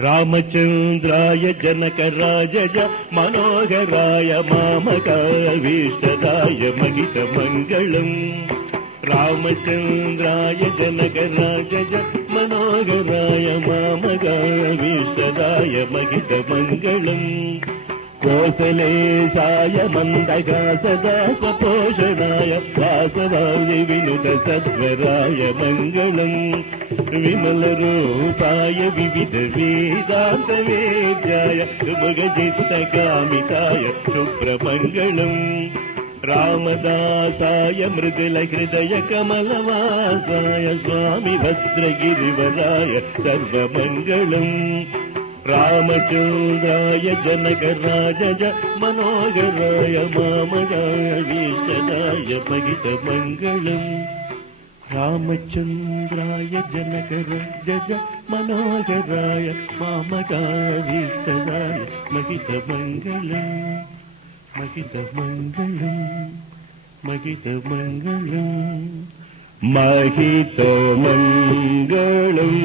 రామచంద్రాయ జనకరాజయ మనోహరాయ మామకాభీష్టదాయ మహిత మంగళం. రామచంద్రాయ జనకరాజయ మనోహరాయ మామకాభీష్టదాయ మహిత మంగళం. కోసలేశాయ మందగాసదాసపోషణాయ వాసవాయ వినుత సత్వరాయ మంగళం. విమల రూపాయ వివిధ వేదాంత వేద్యాయ సుభగజిత్త కామితాయ శుభ్రమంగళం. రామదాసాయ మృదుల హృదయ కమలవాసాయ స్వామి భద్రగిరివరాయ సర్వమంగళం. రామచంద్రాయ జనకరాజయ మనోహరాయ మామకాభీష్టదాయ మహిత మంగళం. రామచంద్రాయ జనకరాజయ మనోహరాయ మామకాభీష్టదాయ మహిత మంగళం. మహిత మంగళం మహిత మంగళం మహిత మంగళం.